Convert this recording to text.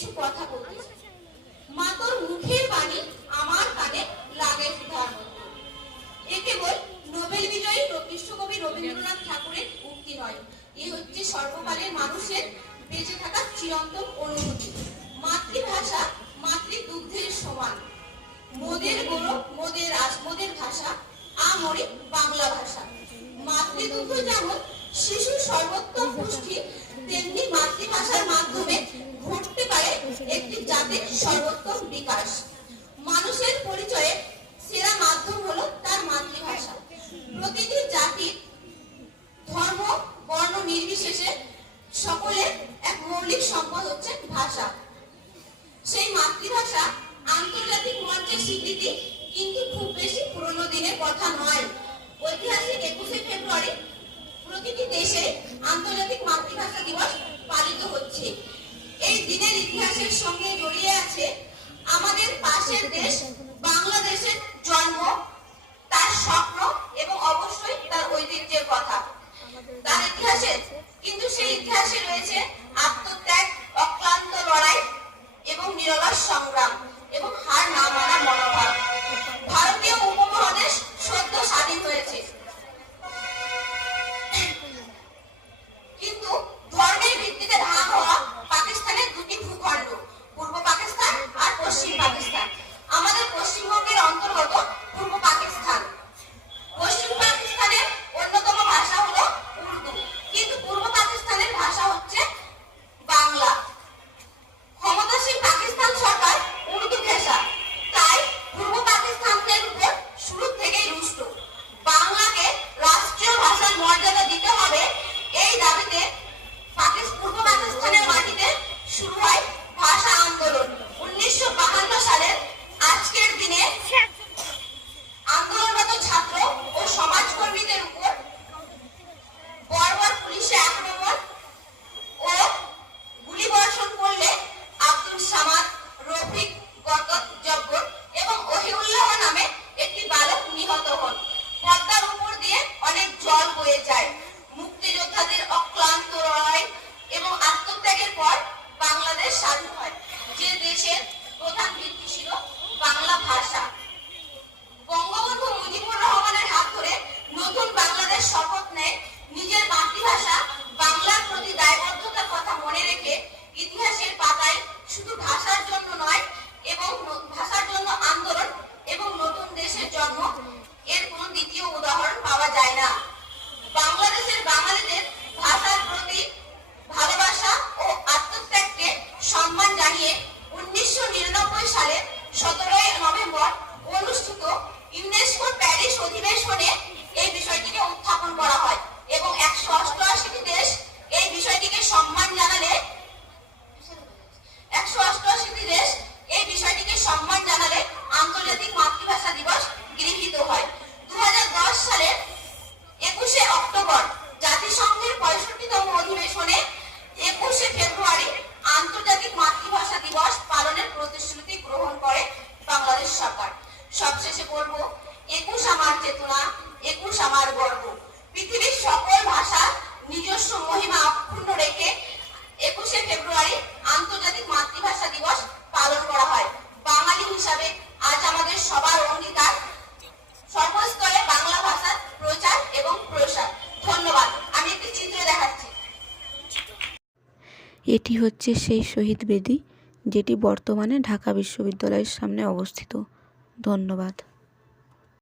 কিছু কথা বলতে মা তোর মুখের বাণী আমার কানে লাগে সুধার এ কেবল নোবেল বিজয়ী বিশ্বকবি রবীন্দ্রনাথ ঠাকুরের উক্তি নয়। এ হচ্ছে সর্বকালের মানুষের বেঁচে থাকার চিরন্তন অনুভূতি। মাতৃভাষা মাতৃদুগ্ধের সমান। মোদের গৌরব, মোদের আস, মোদের ভাষা, আমরি বাংলা ভাষা। মাতৃদুগ্ধ যেমন শিশুর সর্বোত্তম পুষ্টি, তেমনি মাতৃভাষার মাধ্যমে ঘটতে একটি জাতির সর্বোত্তম বিকাশ। মানুষের পরিচয়ে সেরা মাধ্যম হলো তার মাতৃভাষা। প্রতিটি জাতির ধর্ম, বর্ণ নির্বিশেষে সকলের এক মৌলিক সম্পদ হচ্ছে ভাষা। সেই মাতৃভাষা আন্তর্জাতিক মঞ্চের স্বীকৃতি কিন্তু খুব বেশি পুরনো দিনের কথা নয়। ঐতিহাসিক একুশে ফেব্রুয়ারি প্রতিটি দেশে আন্তর্জাতিক মাতৃভাষা দিবস পালিত হচ্ছে। এই দিনের ইতিহাসের সঙ্গে জড়িয়ে আছে আমাদের পাশের দেশ বাংলাদেশের জন্ম, তার স্বপ্ন এবং অবশ্যই তার ঐতিহ্যের কথা। তার ইতিহাসে, কিন্তু সেই ইতিহাসে রয়েছে সবশেষে বলব, একুশ আমার চেতনা, একুশ আমার গর্ব। পৃথিবীর সকল ভাষা নিজস্ব মহিমা অক্ষুণ্ণ রেখে একুশে ফেব্রুয়ারি আন্তর্জাতিক মাতৃভাষা দিবস পালন করা হয়। বাঙালি হিসাবে আজ আমাদের সবার অঙ্গীকার। সর্বস্তরে বাংলা ভাষার প্রচার এবং প্রসার। ধন্যবাদ। আমি একটি চিত্র দেখাচ্ছি। এটি হচ্ছে সেই শহীদ বেদি, যেটি বর্তমানে ঢাকা বিশ্ববিদ্যালয়ের সামনে অবস্থিত। ধন্যবাদ।